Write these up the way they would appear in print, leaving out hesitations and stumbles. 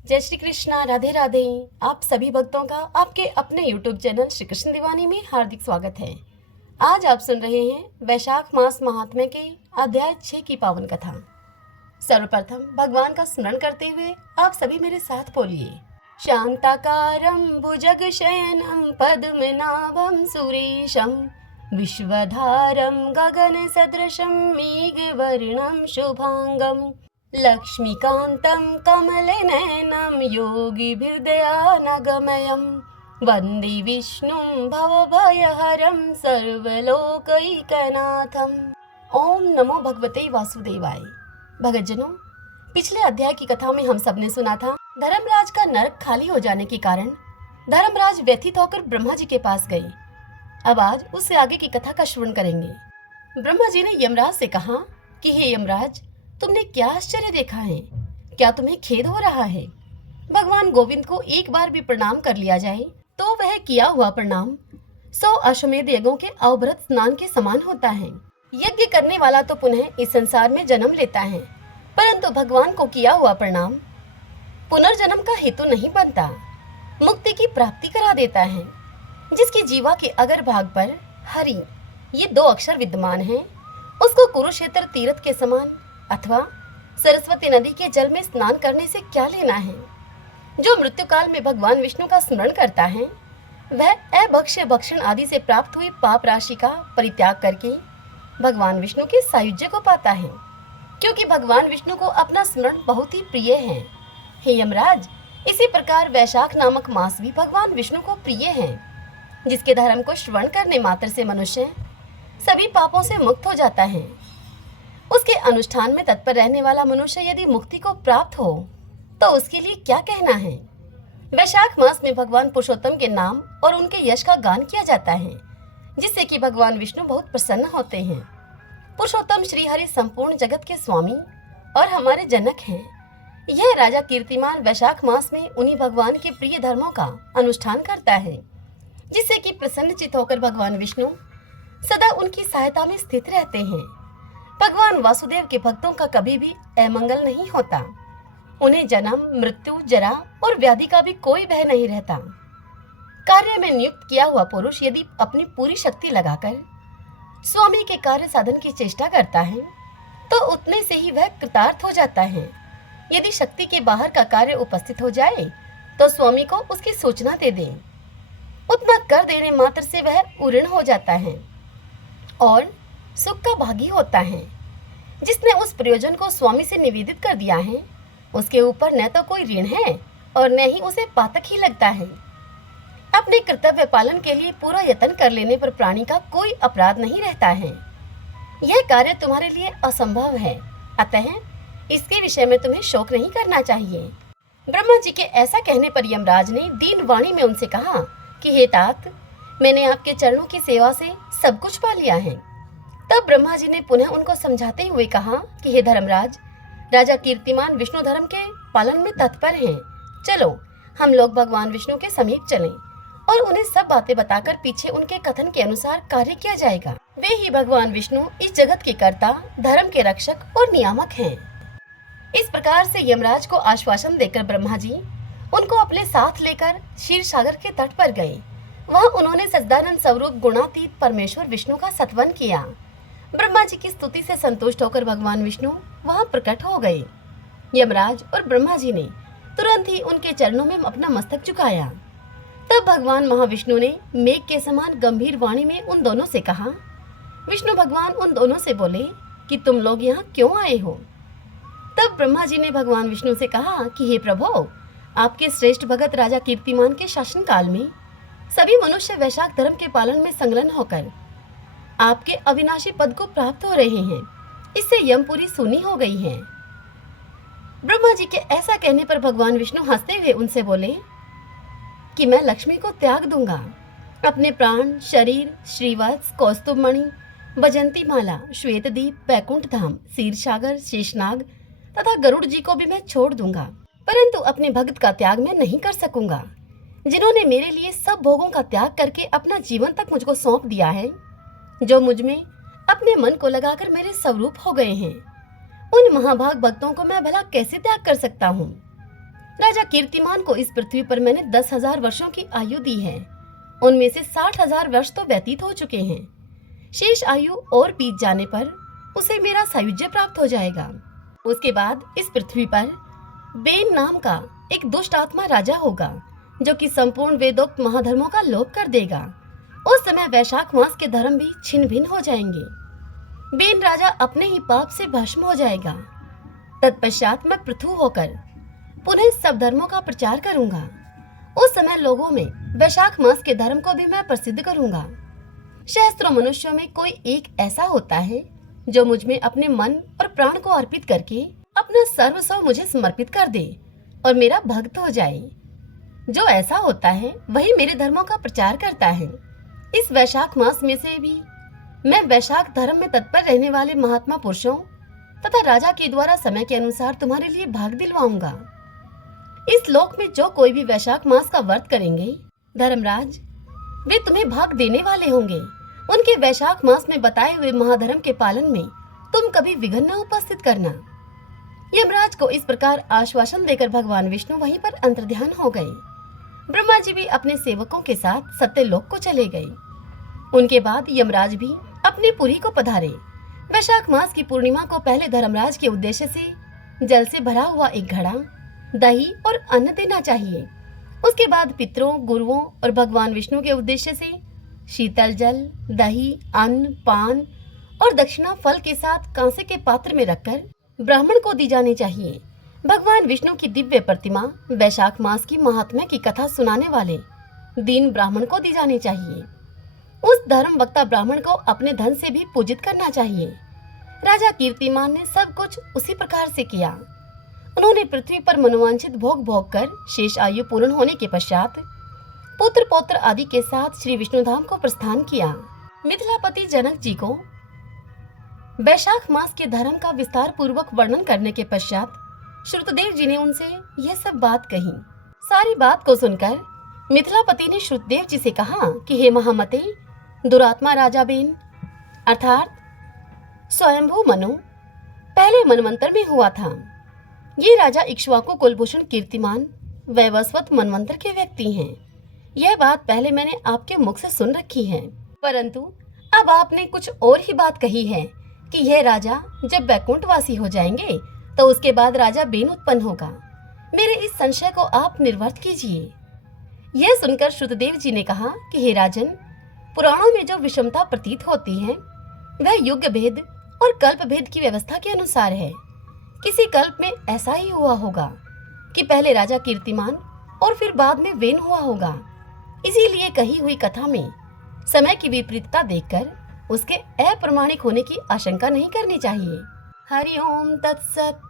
जय श्री कृष्णा, राधे राधे। आप सभी भक्तों का आपके अपने YouTube चैनल श्री कृष्ण दीवानी में हार्दिक स्वागत है। आज आप सुन रहे हैं वैशाख मास महात्म्य के अध्याय 6 की पावन कथा। सर्वप्रथम भगवान का स्मरण करते हुए आप सभी मेरे साथ बोलिए। शांताकारं भुजगशयनं पद्मनाभं सुरेशं विश्वधारं गगनसदृशं मेघवर्णं शुभांगं लक्ष्मीकान्तं कमलनयनं योगिभिर्दयानगमयं वन्दे विष्णुं भवभयहरं सर्वलोकैकनाथम्। ओम नमो भगवते वासुदेवाय। भगतजनों, पिछले अध्याय की कथा में हम सबने सुना था धर्मराज का नरक खाली हो जाने के कारण धर्मराज व्यथित होकर ब्रह्मा जी के पास गए। अब आज उससे आगे की कथा का श्रवण करेंगे। ब्रह्मा जी ने यमराज से कहा कि हे यमराज, तुमने क्या आश्चर्य देखा है? क्या तुम्हें खेद हो रहा है? भगवान गोविंद को एक बार भी प्रणाम कर लिया जाए तो वह किया हुआ प्रणाम 100 अश्वमेध यज्ञों के अवभृत स्नान के समान होता है। यज्ञ करने वाला तो पुनः इस संसार में जन्म लेता है, परंतु भगवान को किया हुआ प्रणाम पुनर्जन्म का हेतु नहीं बनता, मुक्ति की प्राप्ति करा देता है। जिसकी जीवा के अगर भाग पर हरि ये 2 अक्षर विद्यमान हैं, उसको कुरुक्षेत्र तीर्थ के समान अथवा सरस्वती नदी के जल में स्नान करने से क्या लेना है। जो मृत्यु काल में भगवान विष्णु का स्मरण करता है वह अभक्ष्य भक्षण आदि से प्राप्त हुई पाप राशि का परित्याग करके भगवान विष्णु के सायुज्य को पाता है, क्योंकि भगवान विष्णु को अपना स्मरण बहुत ही प्रिय है। हे यमराज, इसी प्रकार वैशाख नामक मास भी भगवान विष्णु को प्रिय है, जिसके धर्म को श्रवण करने मात्र से मनुष्य सभी पापों से मुक्त हो जाता है। उसके अनुष्ठान में तत्पर रहने वाला मनुष्य यदि मुक्ति को प्राप्त हो तो उसके लिए क्या कहना है। वैशाख मास में भगवान पुरुषोत्तम के नाम और उनके यश का गान किया जाता है, जिससे कि भगवान विष्णु बहुत प्रसन्न होते हैं। पुरुषोत्तम श्री हरि संपूर्ण जगत के स्वामी और हमारे जनक हैं। यह राजा कीर्तिमान वैशाख मास में उन्हीं भगवान के प्रिय धर्मों का अनुष्ठान करता है, जिससे कि प्रसन्नचित होकर भगवान विष्णु सदा उनकी सहायता में स्थित रहते हैं। भगवान वासुदेव के भक्तों का कभी भी अमंगल नहीं होता। उन्हें जन्म, मृत्यु, जरा और व्याधि का भी कोई भय नहीं रहता। कार्य में नियुक्त किया हुआ पुरुष यदि अपनी पूरी शक्ति लगाकर स्वामी के कार्य साधन की चेष्टा करता है तो उतने से ही वह कृतार्थ हो जाता है। यदि शक्ति के बाहर का कार्य उपस्थित हो जाए तो स्वामी को उसकी सूचना दे दे। उतना कर देने मात्र से वह उऋण हो जाता है और सुख का भागी होता है। जिसने उस प्रयोजन को स्वामी से निवेदित कर दिया है उसके ऊपर न तो कोई ऋण है और न ही उसे पातक ही लगता है। अपने कर्तव्य पालन के लिए पूरा यत्न कर लेने पर प्राणी का कोई अपराध नहीं रहता है। यह कार्य तुम्हारे लिए असंभव है, अतः इसके विषय में तुम्हें शोक नहीं करना चाहिए। ब्रह्मा जी के ऐसा कहने पर यमराज ने दीन वाणी में उनसे कहा कि हे तात, मैंने आपके चरणों की सेवा से सब कुछ पा लिया है। तब ब्रह्मा जी ने पुनः उनको समझाते हुए कहा कि हे धर्मराज, राजा कीर्तिमान विष्णु धर्म के पालन में तत्पर हैं। चलो हम लोग भगवान विष्णु के समीप चलें और उन्हें सब बातें बताकर पीछे उनके कथन के अनुसार कार्य किया जाएगा। वे ही भगवान विष्णु इस जगत के कर्ता, धर्म के रक्षक और नियामक हैं। इस प्रकार से यमराज को आश्वासन देकर ब्रह्मा जी उनको अपने साथ लेकर क्षीर सागर के तट पर गए। वहाँ उन्होंने सच्चिदानंद स्वरूप गुणातीत परमेश्वर विष्णु का सत्वन किया। ब्रह्मा जी की स्तुति से संतुष्ट होकर भगवान विष्णु वहां प्रकट हो गए। यमराज और ब्रह्मा जी ने तुरंत ही उनके चरणों में अपना मस्तक झुकाया। तब भगवान महाविष्णु ने मेघ के समान गंभीर वाणी में उन दोनों से कहा। विष्णु भगवान उन दोनों से बोले कि तुम लोग यहाँ क्यों आए हो? तब ब्रह्मा जी ने भगवान विष्णु से कहा कि हे प्रभु, आपके श्रेष्ठ भगत राजा कीर्तिमान के शासन काल में सभी मनुष्य वैशाख धर्म के पालन में संलग्न होकर आपके अविनाशी पद को प्राप्त हो रहे हैं। इससे यमपुरी सूनी हो गई है। ब्रह्मा जी के ऐसा कहने पर भगवान विष्णु हंसते हुए उनसे बोले कि मैं लक्ष्मी को त्याग दूंगा। अपने प्राण, शरीर, श्रीवत्स, कौस्तुभमणि, बजंती माला, श्वेतदीप, बैकुंठ धाम, क्षीरसागर, शेषनाग तथा गरुड़ जी को भी मैं छोड़ दूंगा, परंतु अपने भक्त का त्याग मैं नहीं कर सकूंगा, जिन्होंने मेरे लिए सब भोगों का त्याग करके अपना जीवन तक मुझको सौंप दिया है, जो मुझ में अपने मन को लगाकर मेरे स्वरूप हो गए हैं। उन महाभाग भक्तों को मैं भला कैसे त्याग कर सकता हूँ? राजा कीर्तिमान को इस पृथ्वी पर मैंने 10,000 वर्षों की आयु दी है। उनमें से 60,000 वर्ष तो व्यतीत हो चुके हैं। शेष आयु और बीत जाने पर उसे मेरा सायुज्य प्राप्त हो जाएगा। उसके बाद इस पृथ्वी पर बेन नाम का एक दुष्ट आत्मा राजा होगा, जो कि संपूर्ण वेदोक्त महाधर्मों का लोप कर देगा। उस समय वैशाख मास के धर्म भी छिन्न भिन्न हो जाएंगे। बेन राजा अपने ही पाप से भस्म हो जाएगा। तत्पश्चात मैं पृथु होकर पुनः सब धर्मों का प्रचार करूंगा। उस समय लोगों में वैशाख मास के धर्म को भी मैं प्रसिद्ध करूंगा। सहस्त्रों मनुष्यों में कोई एक ऐसा होता है जो मुझ में अपने मन और प्राण को अर्पित करके अपना सर्वस्व मुझे समर्पित कर दे और मेरा भक्त हो जाए। जो ऐसा होता है वही मेरे धर्मों का प्रचार करता है। इस वैशाख मास में से भी मैं वैशाख धर्म में तत्पर रहने वाले महात्मा पुरुषों तथा राजा के द्वारा समय के अनुसार तुम्हारे लिए भाग दिलवाऊंगा। इस लोक में जो कोई भी वैशाख मास का व्रत करेंगे धर्मराज, वे तुम्हें भाग देने वाले होंगे। उनके वैशाख मास में बताए हुए महाधर्म के पालन में तुम कभी विघ्न न उपस्थित करना। यमराज को इस प्रकार आश्वासन देकर भगवान विष्णु वहीं पर अंतर्ध्यान हो गए। ब्रह्मा जी भी अपने सेवकों के साथ सत्यलोक को चले गए। उनके बाद यमराज भी अपने पुरी को पधारे। वैशाख मास की पूर्णिमा को पहले धर्मराज के उद्देश्य से जल से भरा हुआ एक घड़ा, दही और अन्न देना चाहिए। उसके बाद पितरों, गुरुओं और भगवान विष्णु के उद्देश्य से शीतल जल, दही, अन्न, पान और दक्षिणा फल के साथ कांसे के पात्र में रखकर ब्राह्मण को दी जानी चाहिए। भगवान विष्णु की दिव्य प्रतिमा वैशाख मास की महात्म्य की कथा सुनाने वाले दीन ब्राह्मण को दी जानी चाहिए। उस धर्म वक्ता ब्राह्मण को अपने धन से भी पूजित करना चाहिए। राजा कीर्तिमान ने सब कुछ उसी प्रकार से किया। उन्होंने पृथ्वी पर मनोवांछित भोग भोग कर शेष आयु पूर्ण होने के पश्चात पुत्र पौत्र आदि के साथ श्री विष्णुधाम को प्रस्थान किया। मिथिलापति जनक जी को वैशाख मास के धर्म का विस्तार पूर्वक वर्णन करने के पश्चात श्रुतदेव जी ने उनसे यह सब बात कही। सारी बात को सुनकर मिथिलापति ने श्रुतदेव जी से कहा कि हे महामते, दुरात्मा राजा बेन अर्थात स्वयंभू मनु पहले मनवंतर में हुआ था। ये राजा इक्ष्वाकु कुलभूषण कीर्तिमान वैवस्वत मनवंतर के व्यक्ति हैं। यह बात पहले मैंने आपके मुख से सुन रखी है, परंतु अब आपने कुछ और ही बात कही है कि यह राजा जब वैकुंठवासी हो जाएंगे तो उसके बाद राजा बेन उत्पन्न होगा। मेरे इस संशय को आप निर्वर्त कीजिए। यह सुनकर श्रुतदेव जी ने कहा कि हे राजन, पुराणों में जो विषमता प्रतीत होती है वह युग भेद और कल्प भेद की व्यवस्था के अनुसार है। किसी कल्प में ऐसा ही हुआ होगा कि पहले राजा कीर्तिमान और फिर बाद में वेन हुआ होगा। इसीलिए कही हुई कथा में समय की विपरीतता देखकर उसके अप्रमाणिक होने की आशंका नहीं करनी चाहिए। हरि ओम तत्सत।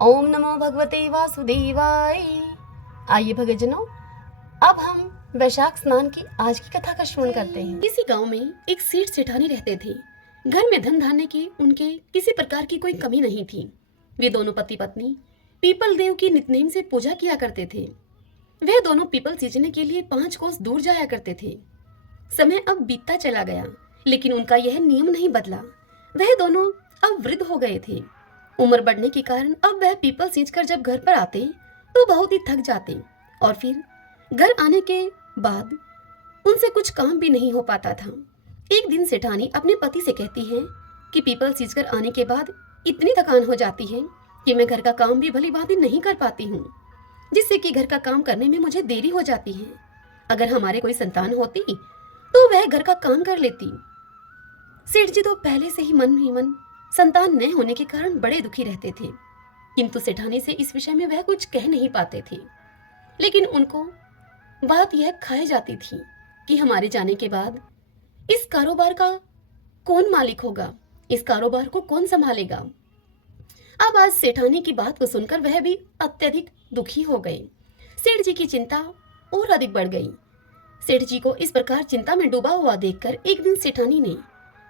ओम नमो भगवते वासुदेवाय। आइए भक्तजनों, अब हम वैशाख स्नान की आज की कथा का श्रवण करते हैं। किसी गांव में एक सेठ सेठानी रहते थे। घर में धन धान्य की उनके किसी प्रकार की कोई कमी नहीं थी। वे दोनों पति पत्नी पीपल देव की नित्यनेम से पूजा किया करते थे। वह दोनों पीपल सींचने के लिए 5 कोस दूर जाया करते थे। समय अब बीतता चला गया, लेकिन उनका यह नियम नहीं बदला। वह दोनों अब वृद्ध हो गए थे। उम्र बढ़ने के कारण अब वह पीपल सींचकर जब घर पर आते तो बहुत ही थक जाते और फिर घर आने के बाद उनसे कुछ काम भी नहीं हो पाता था। एक दिन सेठानी अपने पति से कहती है कि पीपल सींचकर आने के बाद इतनी थकान हो जाती है कि मैं घर का काम भी भली भांति नहीं कर पाती हूँ, जिससे कि घर का काम करने में मुझे देरी हो जाती है। अगर हमारे कोई संतान होती तो वह घर का काम कर लेती। सेठ जी तो पहले से ही मन संतान न होने के कारण बड़े दुखी रहते थे, किंतु सेठानी से इस विषय में वह कुछ कह नहीं पाते थे। लेकिन उनको बात यह खाई जाती थी कि हमारे जाने के बाद इस कारोबार का कौन मालिक होगा, इस कारोबार को कौन संभालेगा। अब आज सेठानी की बात को सुनकर वह भी अत्यधिक दुखी हो गए। सेठ जी की चिंता और अधिक बढ़ गई। सेठ जी को इस प्रकार चिंता में डूबा हुआ देखकर एक दिन सेठानी ने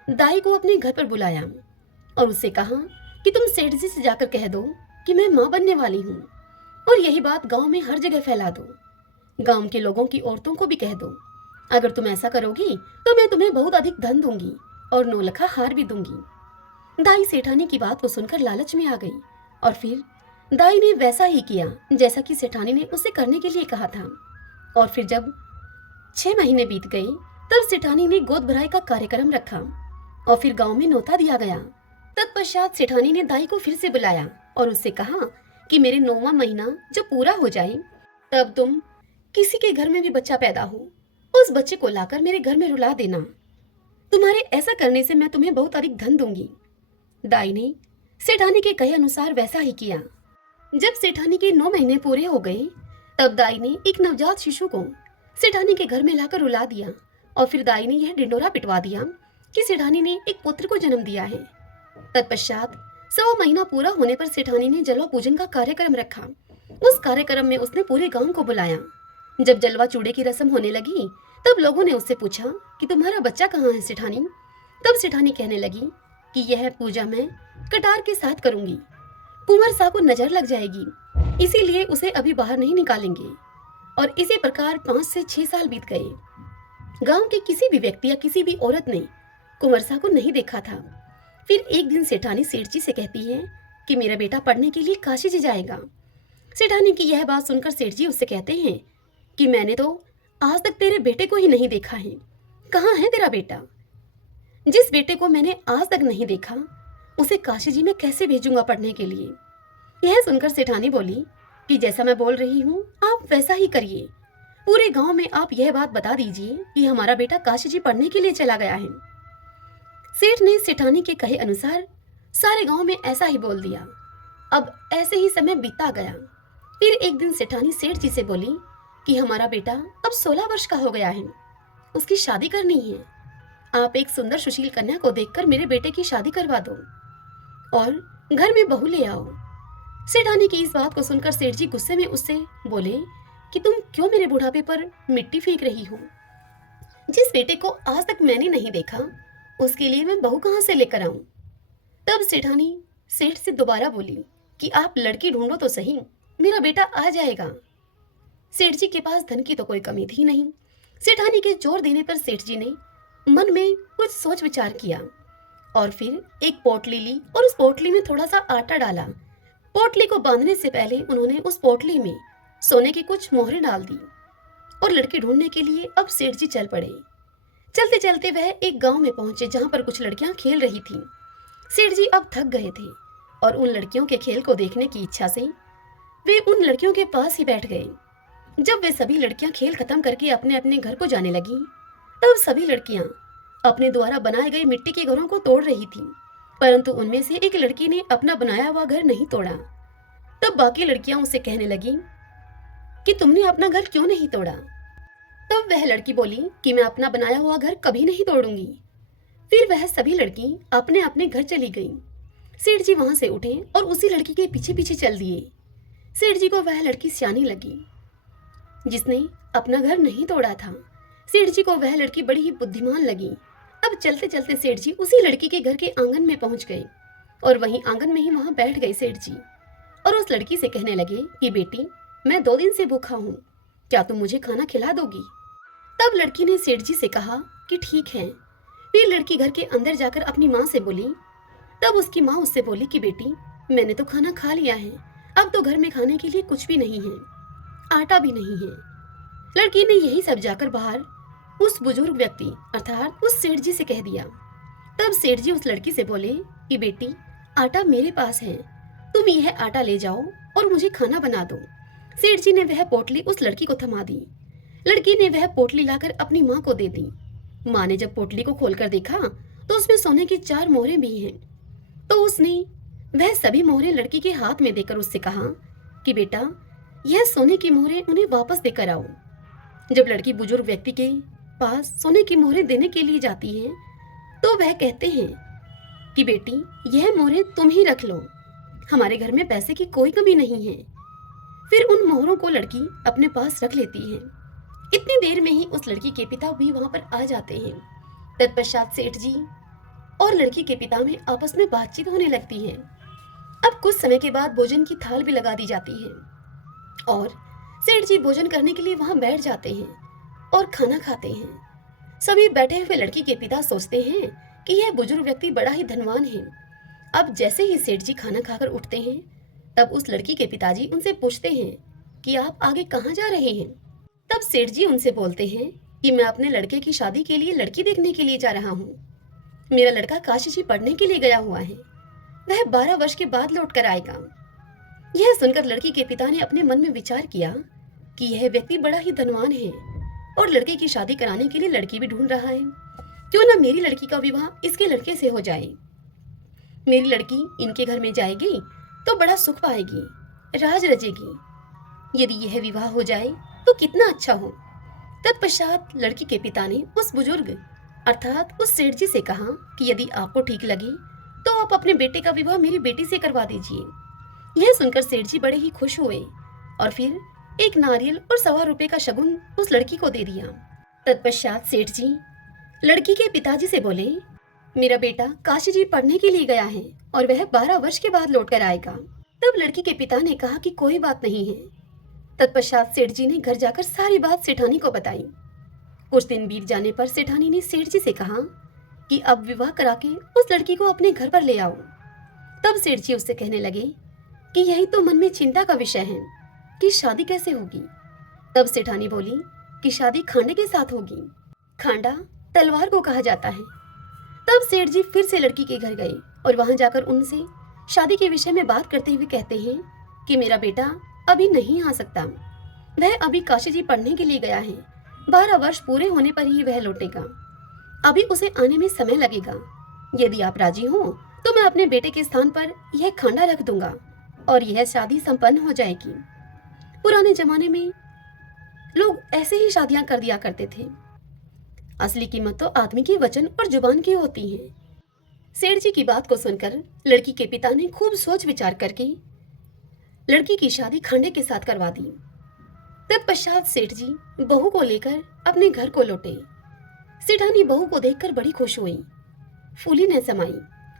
दाई को अपने घर पर बुलाया और उससे कहा कि तुम सेठ जी से जाकर कह दो कि मैं माँ बनने वाली हूँ और यही बात गांव में हर जगह फैला दो। गांव के लोगों की औरतों को भी कह दो। अगर तुम ऐसा करोगी तो मैं तुम्हें बहुत अधिक धन दूंगी और 9 लखा हार भी दूंगी। दाई सेठानी की बात को सुनकर लालच में आ गई और फिर दाई ने वैसा ही किया जैसा कि सेठानी ने उसे करने के लिए कहा था। और फिर जब 6 महीने बीत गए तब सेठानी ने गोद भराई का कार्यक्रम रखा और फिर गांव में न्योता दिया गया। तत्पश्चात सेठानी ने दाई को फिर से बुलाया और उससे कहा कि मेरे 9वां महीना जब पूरा हो जाए तब तुम किसी के घर में भी बच्चा पैदा हो, उस बच्चे को लाकर मेरे घर में रुला देना। तुम्हारे ऐसा करने से मैं तुम्हें बहुत अधिक धन दूंगी। दाई ने सेठानी के कहे अनुसार वैसा ही किया। जब सेठानी के 9 महीने पूरे हो गए तब दाई ने एक नवजात शिशु को सेठानी के घर में लाकर रुला दिया और फिर दाई ने यह ढिंडोरा पिटवा दिया कि सेठानी ने एक पुत्र को जन्म दिया है। तत्पश्चात 1.25 महीना पूरा होने पर सेठानी ने जलवा पूजन का कार्यक्रम रखा। उस कार्यक्रम में उसने पूरे गांव को बुलाया। जब जलवा चूड़े की रस्म होने लगी तब लोगों ने उससे पूछा कि तुम्हारा बच्चा कहाँ है सेठानी। तब सेठानी कहने लगी कि यह पूजा मैं कटार के साथ करूंगी, कुंवर सा को नजर लग जाएगी, इसीलिए उसे अभी बाहर नहीं निकालेंगे। और इसी प्रकार 5 से 6 साल बीत गए। गांव के किसी भी व्यक्ति या किसी भी औरत ने कुंवर सा को नहीं देखा था। फिर एक दिन सेठानी सेठ जी से कहती है कि मेरा बेटा पढ़ने के लिए काशी जी जाएगा। सेठानी की यह बात सुनकर सेठ जी उससे कहते हैं कि मैंने तो आज तक तेरे बेटे को ही नहीं देखा है, कहाँ है तेरा बेटा? जिस बेटे को मैंने आज तक नहीं देखा उसे काशी जी में कैसे भेजूंगा पढ़ने के लिए? यह सुनकर सेठानी बोली कि जैसा मैं बोल रही हूँ आप वैसा ही करिए। पूरे गांव में आप यह बात बता दीजिए कि हमारा बेटा काशी जी पढ़ने के लिए चला गया है। सेठ ने सेठानी के कहे अनुसार सारे गांव में ऐसा ही बोल दिया। अब ऐसे ही समय बीता गया। फिर एक दिन सेठानी सेठ जी से बोली कि हमारा बेटा अब 16 वर्ष का हो गया है, उसकी शादी करनी है। आप एक सुंदर सुशील कन्या को देखकर मेरे बेटे की शादी करवा दो और घर में बहू ले आओ। सेठानी की इस बात को सुनकर सेठ जी गुस्से में उससे बोले कि तुम क्यों मेरे बुढ़ापे पर मिट्टी फेंक रही हो? जिस बेटे को आज तक मैंने नहीं देखा उसके लिए मैं बहू कहां से लेकर आऊं? तब सेठानी सेठ से दोबारा बोली कि आप लड़की ढूंढो तो सही, मेरा बेटा आ जाएगा। सेठ जी के पास धन की तो कोई कमी थी नहीं। सेठानी के जोर देने पर सेठ जी ने मन में कुछ सोच विचार किया और फिर एक पोटली ली और उस पोटली में थोड़ा सा आटा डाला। पोटली को बांधने से पहले उन्होंने उस पोटली में सोने की कुछ मोहरें डाल दी और लड़की ढूंढने के लिए अब सेठ जी चल पड़े। चलते चलते वह एक गांव में पहुंचे जहां पर कुछ लड़कियां खेल रही थीं। सेठ जी अब थक गए थे और उन लड़कियों के खेल को देखने की इच्छा से वे उन लड़कियों के पास ही बैठ गए। जब वे सभी लड़कियां खेल खत्म करके अपने अपने घर को जाने लगी तब सभी लड़कियां अपने द्वारा बनाए गए मिट्टी के घरों को तोड़ रही थीं, परंतु उनमें से एक लड़की ने अपना बनाया हुआ घर नहीं तोड़ा। तब बाकी लड़कियां उससे कहने लगी कि तुमने अपना घर क्यों नहीं तोड़ा? तब वह लड़की बोली कि मैं अपना बनाया हुआ घर कभी नहीं तोड़ूंगी। फिर वह सभी लड़की अपने अपने घर चली गई। सेठ जी वहां से उठे और उसी लड़की के पीछे पीछे चल दिए। सेठ जी को वह लड़की सियानी लगी जिसने अपना घर नहीं तोड़ा था। सेठ जी को वह लड़की बड़ी ही बुद्धिमान लगी। अब चलते चलते सेठ जी उसी लड़की के घर के आंगन में पहुंच गए और वहीं आंगन में ही वहां बैठ गए सेठ जी और उस लड़की से कहने लगे कि बेटी, मैं 2 दिन से भूखा हूँ, क्या तुम मुझे खाना खिला दोगी? तब लड़की ने सेठ जी से कहा कि ठीक है। फिर लड़की घर के अंदर जाकर अपनी माँ से बोली। तब उसकी माँ उससे बोली कि बेटी, मैंने तो खाना खा लिया है, अब तो घर में खाने के लिए कुछ भी नहीं है, आटा भी नहीं है। लड़की ने यही सब जाकर बाहर उस बुजुर्ग व्यक्ति अर्थात उस सेठ जी से कह दिया। तब सेठ जी उस लड़की से बोले कि बेटी, आटा मेरे पास है, तुम यह आटा ले जाओ और मुझे खाना बना दो। सेठ जी ने वह पोटली उस लड़की को थमा दी। लड़की ने वह पोटली लाकर अपनी माँ को दे दी। माँ ने जब पोटली को खोलकर देखा तो उसमें सोने की 4 मोहरें भी हैं। तो उसने वह सभी मोहरें लड़की के हाथ में देकर उससे कहा कि बेटा, यह सोने की मोहरें उन्हें वापस देकर आओ। जब लड़की बुजुर्ग व्यक्ति के पास सोने की मोहरें देने के लिए जाती है तो वह कहते हैं कि बेटी, यह मोहरें तुम ही रख लो, हमारे घर में पैसे की कोई कमी नहीं है। फिर उन मोहरों को लड़की अपने पास रख लेती है। इतनी देर में ही उस लड़की के पिता भी वहां पर आ जाते हैं। तत्पश्चात सेठ जी और लड़की के पिता में आपस में बातचीत होने लगती है। अब कुछ समय के बाद भोजन की थाल भी लगा दी जाती है और सेठ जी भोजन करने के लिए वहां बैठ जाते हैं और खाना खाते हैं। सभी बैठे हुए लड़की के पिता सोचते हैं कि यह बुजुर्ग व्यक्ति बड़ा ही धनवान है। अब जैसे ही सेठ जी खाना खाकर उठते हैं तब उस लड़की के पिताजी उनसे पूछते हैं कि आप आगे कहाँ जा रहे हैं। तब सेठ जी उनसे बोलते हैं कि मैं अपने लड़के की शादी के लिए लड़की देखने के लिए जा रहा हूँ। मेरा लड़का काशी जी पढ़ने के लिए गया हुआ है, वह 12 वर्ष के बाद लौट कर आएगा। यह सुनकर लड़की के पिता ने अपने मन में विचार किया कि यह व्यक्ति बड़ा ही धनवान है और लड़के की शादी कराने के लिए लड़की भी ढूंढ रहा है। क्यों ना मेरी लड़की का विवाह इसके लड़के से हो जाए। मेरी लड़की इनके घर में जाएगी तो बड़ा सुख पाएगी, राज रचेगी। यदि यह विवाह हो जाए तो कितना अच्छा हो। तत्पश्चात लड़की के पिता ने उस बुजुर्ग अर्थात उस सेठ जी से कहा कि यदि आपको ठीक लगे तो आप अपने बेटे का विवाह मेरी बेटी से करवा दीजिए। यह सुनकर सेठ जी बड़े ही खुश हुए और फिर एक नारियल और 1.25 रुपए का शगुन उस लड़की को दे दिया। तत्पश्चात सेठ जी लड़की के पिताजी से बोले, मेरा बेटा काशी जी पढ़ने के लिए गया है और वह 12 वर्ष के बाद लौट कर आएगा। तब लड़की के पिता ने कहा कि कोई बात नहीं है। तत्पश्चात सेठ जी ने घर जाकर सारी बात सेठानी को बताई। कुछ दिन बीत जाने पर सेठानी ने सेठ जी से कहा कि अब विवाह करा के उस लड़की को अपने घर पर ले आओ। तब सेठ जी उससे कहने लगे कि यही तो मन में चिंता का विषय है कि शादी कैसे होगी। तब सेठानी बोली कि शादी खांडे के साथ होगी। खांडा तलवार को कहा जाता है। तब सेठ जी फिर से लड़की के घर गए और वहां जाकर उनसे शादी के विषय में बात करते हुए कहते हैं कि मेरा बेटा अभी नहीं आ सकता, वह अभी काशी जी पढ़ने के लिए गया है। 12 वर्ष पूरे होने पर ही वह लौटेगा, अभी उसे आने में समय लगेगा। यदि आप राजी हो तो मैं अपने बेटे के स्थान पर यह खांडा रख दूंगा और यह शादी संपन्न हो जाएगी। पुराने जमाने में लोग ऐसे ही शादियां कर दिया करते थे। असली कीमत तो आदमी की वचन और जुबान की होती है। सेठ जी की बात को सुनकर लड़की के पिता ने खूब सोच विचार करके लड़की की शादी खांडे के साथ करवा दी। तत्पश्चात सेठ जी बहू को लेकर अपने घर को लौटे। सेठानी बहू को देखकर बड़ी खुश हुई, फूली न समाई।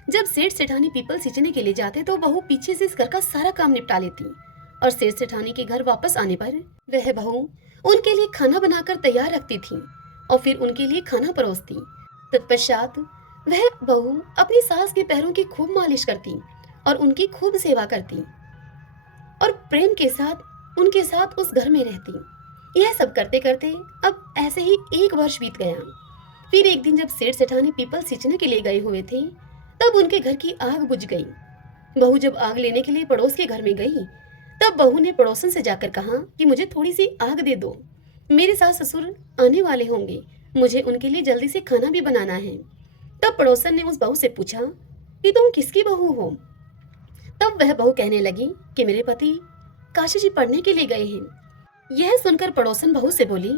जब सेठ सेठानी पीपल सींचने के लिए जाते तो बहू पीछे से इस घर का सारा काम निपटा लेती और सेठ सेठानी के घर वापस आने पर वह बहू उनके लिए खाना बनाकर तैयार रखती थी और फिर उनके लिए खाना परोसती। तत्पश्चात वह बहू अपनी सास के पैरों की खूब मालिश करती और उनकी खूब सेवा करती और प्रेम के साथ उनके साथ उस घर में रहती। यह सब करते करते अब ऐसे ही 1 वर्ष बीत गया। फिर एक दिन जब सेठ सेठानी पीपल सींचने के लिए गए हुए थे तब उनके घर की आग बुझ गई। बहू जब आग लेने के लिए पड़ोस के घर में गई तब बहू ने पड़ोसन से जाकर कहा कि मुझे थोड़ी सी आग दे दो, मेरे सास ससुर आने वाले होंगे, मुझे उनके लिए जल्दी से खाना भी बनाना है। तब पड़ोसन ने उस बहू से पूछा कि तुम किसकी बहू हो। तब वह बहू कहने लगी कि मेरे पति काशी जी पढ़ने के लिए गए हैं। यह सुनकर पड़ोसन बहू से बोली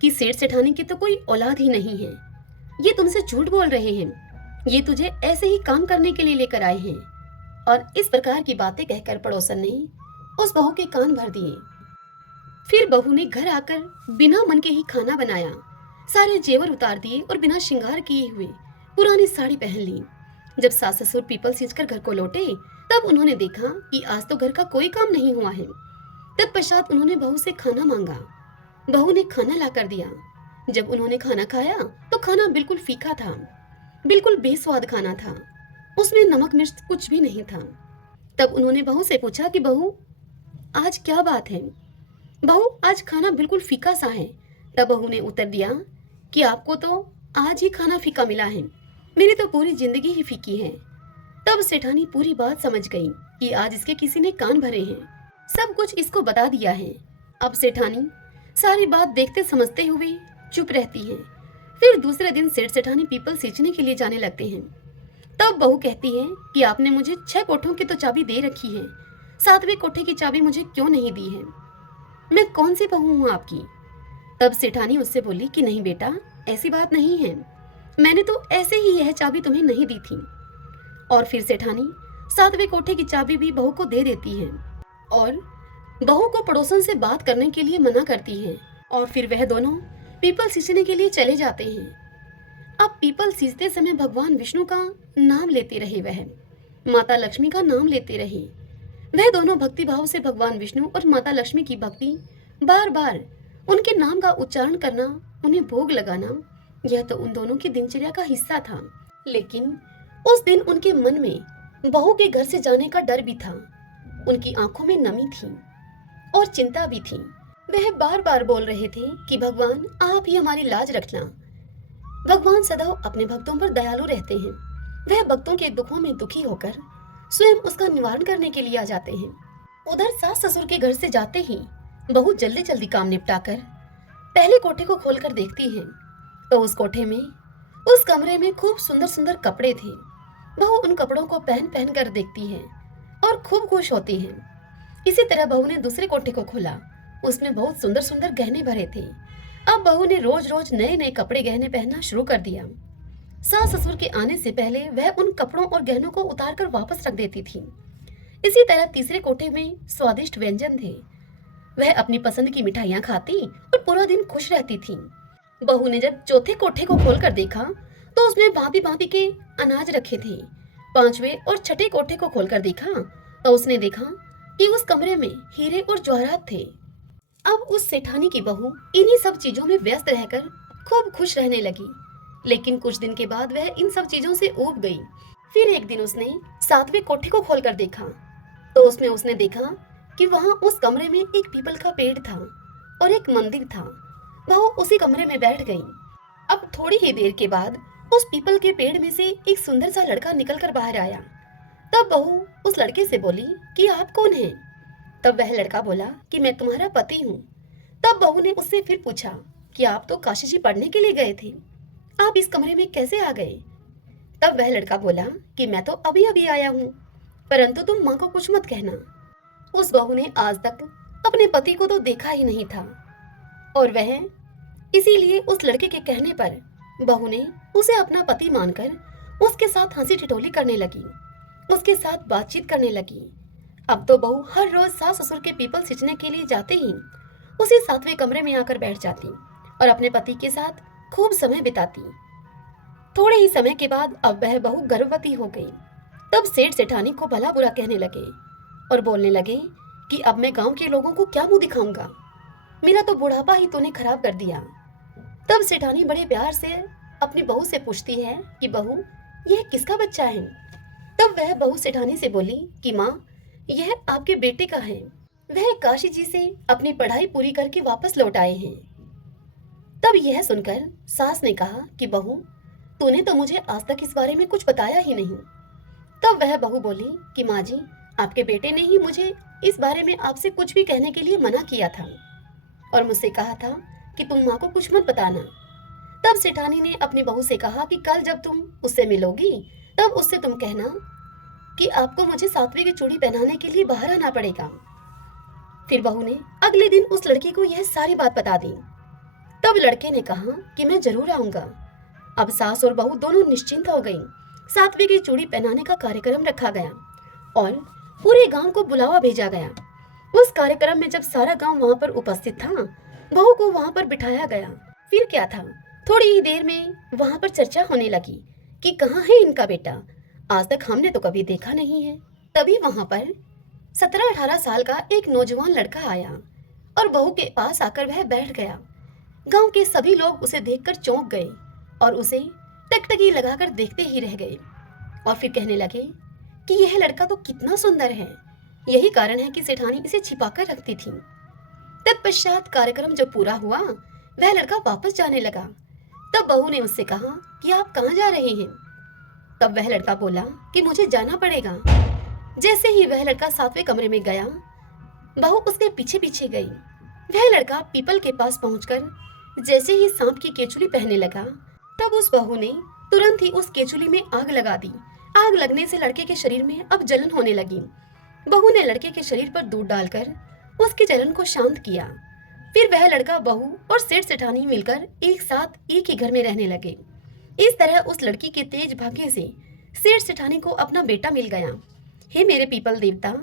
कि सेठ सेठानी की तो कोई औलाद ही नहीं है, ये तुमसे झूठ बोल रहे हैं, ये तुझे ऐसे ही काम करने के लिए लेकर आए हैं। और इस प्रकार की बातें कहकर पड़ोसन ने उस बहू के कान भर दिए। फिर बहू ने घर आकर बिना मन के ही खाना बनाया, सारे जेवर उतार दिए और बिना श्रृंगार किए हुए पुरानी साड़ी पहन ली। जब सास ससुर पीपल सींचकर घर को लौटे तब उन्होंने देखा कि आज तो घर का कोई काम नहीं हुआ है। तत्पश्चात उन्होंने बहू से खाना मांगा। बहू ने खाना ला कर दिया। जब उन्होंने खाना खाया तो खाना बिल्कुल फीका था, बिल्कुल बेस्वाद खाना था, उसमें नमक मिर्च कुछ भी नहीं था। तब उन्होंने बहू से पूछा कि बहू आज क्या बात है, बहू आज खाना बिल्कुल फीका सा है। तब बहू ने उत्तर दिया कि आपको तो आज ही खाना फीका मिला है, मेरी तो पूरी जिंदगी ही फीकी है। तब सेठानी पूरी बात समझ गई कि आज इसके किसी ने कान भरे हैं, सब कुछ इसको बता दिया है। अब सेठानी सारी बात देखते समझते हुए चुप रहती है। फिर दूसरे दिन सेठ सेठानी पीपल सींचने के लिए जाने लगते हैं। तब बहू कहती है कि आपने मुझे 6 कोठों की तो चाबी दे रखी है, 7वें कोठे की चाबी मुझे क्यों नहीं दी है, मैं कौन सी बहू हूँ आपकी। तब सेठानी उससे बोली कि नहीं बेटा, ऐसी बात नहीं है, मैंने तो ऐसे ही यह चाबी तुम्हें नहीं दी थी। और फिर सेठानी 7वें कोठे की चाबी भी बहू को दे देती है और बहू को पड़ोसन से बात करने के लिए मना करती है। और फिर वह दोनों पीपल सींचने के लिए चले जाते हैं। अब पीपल सींचते समय भगवान विष्णु का नाम लेते रहे, वह माता लक्ष्मी का नाम लेते रहे। वह दोनों भक्ति भाव से भगवान विष्णु और माता लक्ष्मी की भक्ति बार बार उनके नाम का उच्चारण करना, उन्हें भोग लगाना, यह तो उन दोनों की दिनचर्या का हिस्सा था। लेकिन उस दिन उनके मन में बहू के घर से जाने का डर भी था। उनकी आंखों में नमी थी और चिंता भी थी। वह बार बार बोल रहे थे कि भगवान आप ही हमारी लाज रखना। भगवान सदैव अपने भक्तों पर दयालु रहते हैं। वह भक्तों के दुखों में दुखी होकर स्वयं उसका निवारण करने के लिए आ जाते हैं। उधर सास ससुर के घर से जाते ही बहू जल्दी जल्दी काम निपटाकर पहले कोठे को खोलकर देखती है तो उस कोठे में, उस कमरे में खूब सुंदर सुंदर कपड़े थे। बहू उन कपड़ों को पहन पहन कर देखती है और खूब खुश होती है। इसी तरह बहू ने दूसरे कोठे को खोला। उसमें बहुत सुंदर सुंदर गहने भरे थे। अब बहू ने रोज रोज नए नए कपड़े गहने पहनना शुरू कर दिया। सास ससुर के आने से पहले वह उन कपड़ों और गहनों को उतार कर वापस रख देती थी। इसी तरह तीसरे कोठे में स्वादिष्ट व्यंजन थे। वह अपनी पसंद की मिठाइयाँ खाती और पूरा दिन खुश रहती थी। बहू ने जब चौथे कोठे को खोलकर देखा तो उसमें भांति भांति के अनाज रखे थे। पांचवें और छठे कोठे को खोलकर देखा तो उसने देखा कि उस कमरे में हीरे और जवाहरात थे। अब उस सेठानी की बहू इन्हीं सब चीजों में व्यस्त रहकर खूब खुश रहने लगी। लेकिन कुछ दिन के बाद वह इन सब चीजों से ऊब गई। फिर एक दिन उसने सातवें कोठे को खोलकर देखा तो उसमें उसने देखा कि वहां उस कमरे में एक पीपल का पेड़ था और एक मंदिर था। बहू उसी कमरे में बैठ गई। अब थोड़ी ही देर के बाद उस पीपल के पेड़ में से एक सुंदर सा लड़का निकलकर बाहर आया। तब बहू उस लड़के से बोली कि आप कौन हैं? तब वह लड़का बोला कि मैं तुम्हारा पति हूँ। तब बहू ने उससे फिर पूछा कि आप तो काशी जी पढ़ने के लिए गए थे, आप इस कमरे में कैसे आ गए? तब वह लड़का बोला कि मैं तो अभी अभी आया हूँ, परंतु तुम माँ को कुछ मत कहना। उस बहू ने आज तक अपने पति को तो देखा ही नहीं था और वह इसीलिए उस लड़के के कहने पर बहू ने उसे अपना पति मानकर उसके साथ हंसी ठिठोली करने लगी, उसके साथ बातचीत करने लगी। अब तो बहू हर रोज सास ससुर के पीपल सींचने के लिए जाते ही उसी सातवें कमरे में आकर बैठ जाती और अपने पति के साथ खूब समय बिताती। थोड़े ही समय के बाद अब वह बहू गर्भवती हो गई। तब सेठ सेठानी को भला बुरा कहने लगे और बोलने लगे कि अब मैं गांव के लोगों को क्या मुंह दिखाऊंगा, मेरा तो बुढ़ापा ही तूने खराब कर दिया। तब सेठानी बड़े प्यार से अपनी बहू से पूछती है कि बहू यह किसका बच्चा है? तब वह बहू सेठानी से बोली कि माँ यह आपके बेटे का है, वह काशी जी से अपनी पढ़ाई पूरी करके वापस लौट आए हैं। तब यह सुनकर सास ने कहा कि बहू तूने तो मुझे आज तक इस बारे में कुछ बताया ही नहीं। तब वह बहू बोली कि माँ जी आपके बेटे ने ही मुझे इस बारे में आपसे कुछ भी कहने के लिए मना किया था और मुझसे कहा था कि तुम माँ को कुछ मत बताना। तब सेठानी ने अपनी बहू से कहा कि कल जब तुम उससे मिलोगी तब उससे तुम कहना कि आपको मुझे सातवीं की चूड़ी पहनाने के लिए बाहर आना पड़ेगा। फिर बहू ने अगले दिन उस लड़की को यह सारी बात बता दी। तब लड़के ने कहा कि मैं जरूर आऊंगा। अब सास और बहू दोनों निश्चिंत हो गईं। सातवीं की चूड़ी पहनाने का कार्यक्रम रखा गया और पूरे गांव को बुलावा भेजा गया। उस कार्यक्रम में जब सारा गांव वहां पर उपस्थित था, बहू को वहां पर बिठाया गया। फिर क्या था, थोड़ी ही देर में वहां पर चर्चा होने लगी कि कहाँ है इनका बेटा, आज तक हमने तो कभी देखा नहीं है। तभी वहां पर 17-18 साल का एक नौजवान लड़का आया और बहू के पास आकर वह बैठ गया। गांव के सभी लोग उसे देखकर चौंक गए और उसे टकटकी लगाकर देखते ही रह गए और फिर कहने लगे कि यह लड़का तो कितना सुंदर है, यही कारण है कि सेठानी इसे छिपाकर रखती थी। तत्पश्चात कार्यक्रम जब पूरा हुआ वह लड़का वापस जाने लगा। तब बहू ने उससे कहा कि आप कहाँ जा रहे हैं? तब वह लड़का बोला कि मुझे जाना पड़ेगा। जैसे ही वह लड़का सातवें कमरे में गया, बहू उसके पीछे पीछे गई। वह लड़का पीपल के पास पहुंचकर जैसे ही सांप की केचुली पहनने लगा, तब उस बहू ने तुरंत ही उस केचुली में आग लगा दी। आग लगने से लड़के के शरीर में अब जलन होने लगी। बहू ने लड़के के शरीर पर दूध डालकर उसकी जलन को शांत किया। फिर वह लड़का, बहू और सेठ सेठानी मिलकर एक साथ एक ही घर में रहने लगे। इस तरह उस लड़की के तेज भाग्य से सेठ सेठानी को अपना बेटा मिल गया। हे मेरे पीपल देवता,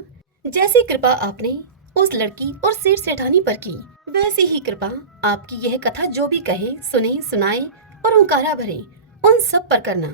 जैसी कृपा आपने उस लड़की और सेठ सेठानी पर की, वैसी ही कृपा आपकी यह कथा जो भी कहे, सुने, सुनाए और ओंकारा भरे, उन सब पर करना।